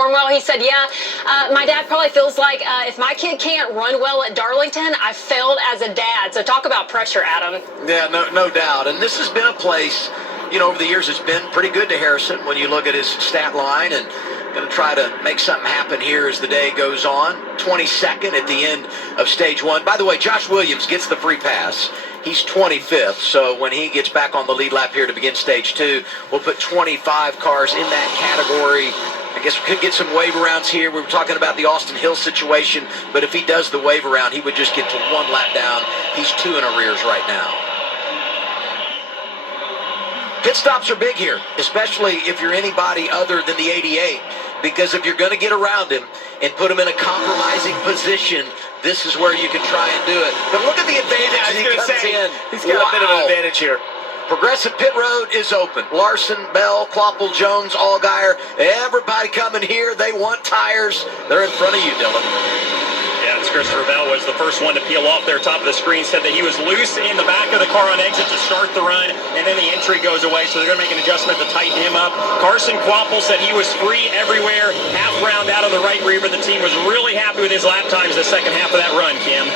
perform well. He said, yeah, my dad probably feels like if my kid can't run well at Darlington, I failed as a dad. So talk about pressure, Adam. Yeah, no doubt. And this has been a place, over the years it's been pretty good to Harrison when you look at his stat line, and going to try to make something happen here as the day goes on. 22nd at the end of stage one. By the way, Josh Williams gets the free pass. He's 25th, so when he gets back on the lead lap here to begin stage two, we'll put 25 cars in that category. I guess we could get some wave arounds here. We were talking about the Austin Hill situation, but if he does the wave around, he would just get to one lap down. He's 2 in arrears right now. Pit stops are big here, especially if you're anybody other than the 88, because if you're going to get around him and put him in a compromising position, this is where you can try and do it. But look at the advantage he comes in. He's got a bit of an advantage here. Progressive pit road is open. Larson, Bell, Kloppel, Jones, Allgaier, everybody coming here. They want tires. They're in front of you, Dylan. Yeah, it's Christopher Bell was the first one to peel off there. Top of the screen said that he was loose in the back of the car on exit to start the run, and then the entry goes away, so they're going to make an adjustment to tighten him up. Carson Kloppel said he was free everywhere, half round out of the right rear, but the team was really happy with his lap times the second half of that run, Kim.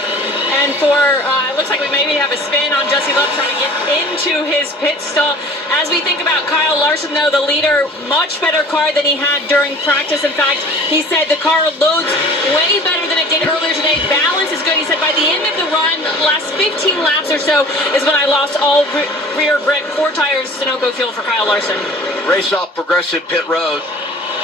And for, it looks like we maybe have a spin on Jesse Love trying to get into his pit stall. As we think about Kyle Larson, though, the leader, much better car than he had during practice. In fact, he said the car loads way better than it did earlier today. Balance is good. He said by the end of the run, last 15 laps or so is when I lost all rear grip. 4 tires, Sunoco fuel for Kyle Larson. Race off Progressive Pit Road.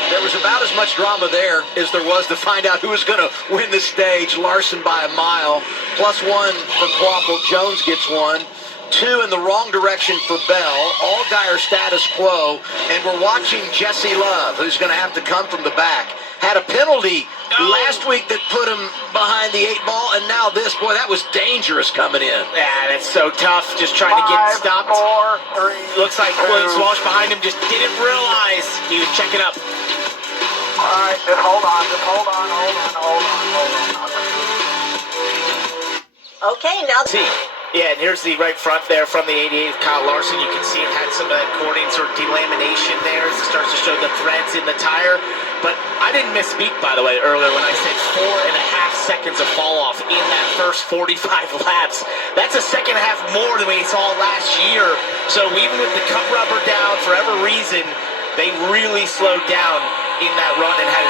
There was about as much drama there as there was to find out who was going to win the stage. Larson by a mile. +1 for Kloppel. Jones gets 1. 2 in the wrong direction for Bell. Allgaier status quo. And we're watching Jesse Love, who's going to have to come from the back. Had a penalty last week that put him behind the 8 ball, and now this. Boy, that was dangerous coming in. Yeah, that's so tough, just trying to get stopped. 4, 3, Looks like Williams Walsh behind him just didn't realize he was checking up. All right, just hold on. Okay, now. See. Yeah, and here's the right front there from the 88, Kyle Larson. You can see it had some of that cording sort of delamination there as it starts to show the threads in the tire. But I didn't misspeak, by the way, earlier when I said 4.5 seconds of fall off in that first 45 laps. That's a second and a half more than we saw last year. So even with the cup rubber down for whatever reason, they really slowed down in that run and had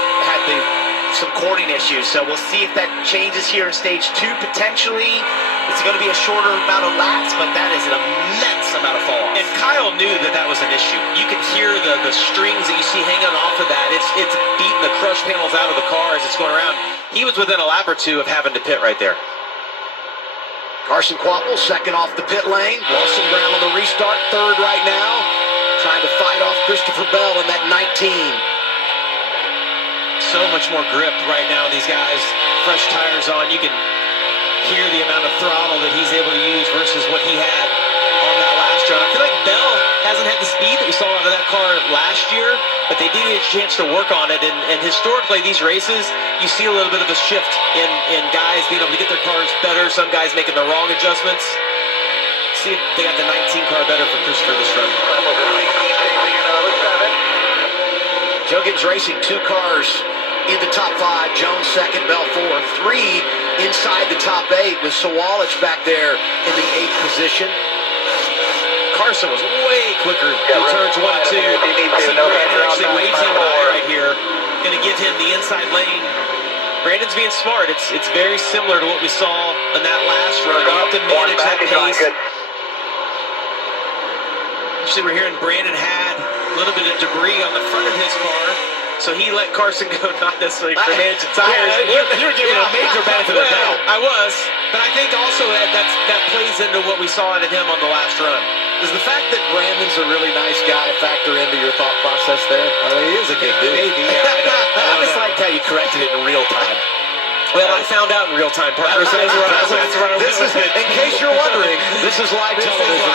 some cording issues. So we'll see if that changes here in stage 2 potentially. It's going to be a shorter amount of laps, but that is an immense amount of fall off. And Kyle knew that was an issue. You could hear the strings that you see hanging off of that. It's beating the crush panels out of the car as it's going around. He was within a lap or 2 of having to pit right there. Carson Kloppel, second off the pit lane. Lawson Brown on the restart, third right now. Trying to fight off Christopher Bell in that 19. So much more grip right now. These guys, fresh tires on. You can hear the amount of throttle that he's able to use versus what he had on that last run. I feel like Bell hasn't had the speed that we saw out of that car last year, but they did get a chance to work on it. And historically, these races, you see a little bit of a shift in guys being able to get their cars better. Some guys making the wrong adjustments. See if they got the 19 car better for Christopher this run. Joe Gibbs Racing, 2 cars in the top 5. Jones second, Bell 4th. 3 inside the top 8 with Sawalich back there in the 8th position. Carson was way quicker in turns 1 and 2. See Brandon actually waves him by right here. Going to give him the inside lane. Brandon's being smart. It's very similar to what we saw in that last run. You have to manage that pace. Actually, we're hearing Brandon had a little bit of debris on the front of his car, so he let Carson go, not necessarily for managing tires. You're giving a major benefit of the doubt. I was, but I think also that plays into what we saw out of him on the last run. Does the fact that Brandon's a really nice guy factor into your thought process there? I mean, he is a good dude. Maybe, yeah, I know. I just liked how you corrected it in real time. Well, I found out in real time, Parker. So that's right. This is, in case you're wondering, this is live television.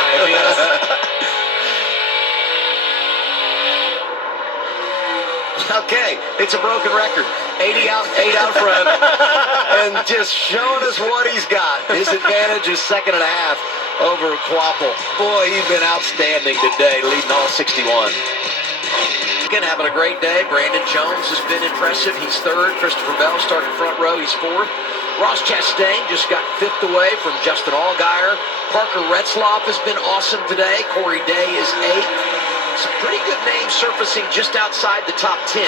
Okay, it's a broken record. 8 out front, and just showing us what he's got. His advantage is 2.5 over Kloppel. Boy, he's been outstanding today, leading all 61. second, having a great day. Brandon Jones has been impressive. He's third. Christopher Bell starting front row. He's fourth. Ross Chastain just got fifth away from Justin Allgaier. Parker Retzlaff has been awesome today. Corey Day is eighth. Some pretty good names surfacing just outside the top 10.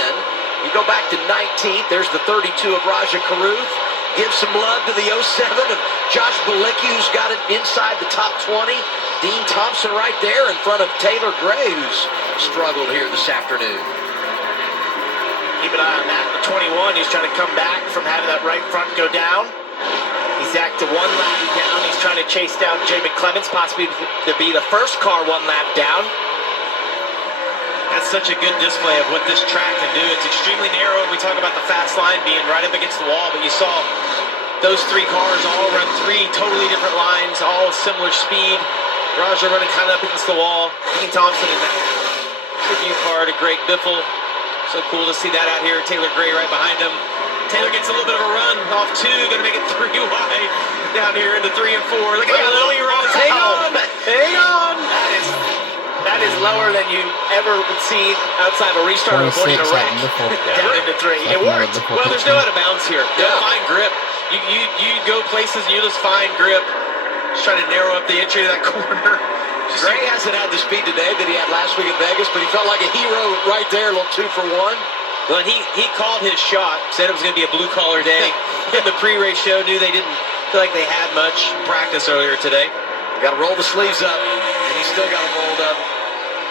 You go back to 19th. There's the 32 of Raja Karuth. Give some love to the 07 of Josh Bilicki, who's got it inside the top 20. Dean Thompson right there in front of Taylor Gray, who's struggled here this afternoon. Keep an eye on that. The 21, he's trying to come back from having that right front go down. He's back to 1 lap down. He's trying to chase down Jay McClemens, possibly to be the first car 1 lap down. That's such a good display of what this track can do. It's extremely narrow. We talk about the fast line being right up against the wall, but you saw those 3 cars all run 3 totally different lines, all similar speed. Raja running kind of up against the wall. Dean Thompson in that tribute car to Greg Biffle. So cool to see that out here. Taylor Gray right behind him. Taylor gets a little bit of a run off 2, going to make it 3 wide down here into 3 and 4. Look at that, Lily Ross. Hang on, hang on. That is lower than you ever would see outside of a restart or avoiding a wreck. Down into 3. It worked. Well, there's no out of bounds here. Yeah. Fine grip. You go places and you just find grip. Just trying to narrow up the entry to that corner. Gray hasn't had the speed today that he had last week in Vegas, but he felt like a hero right there, a little 2 for 1. Well, and he called his shot, said it was going to be a blue-collar day. In the pre-race show, knew they didn't feel like they had much practice earlier today. Got to roll the sleeves up, and he's still got them rolled up.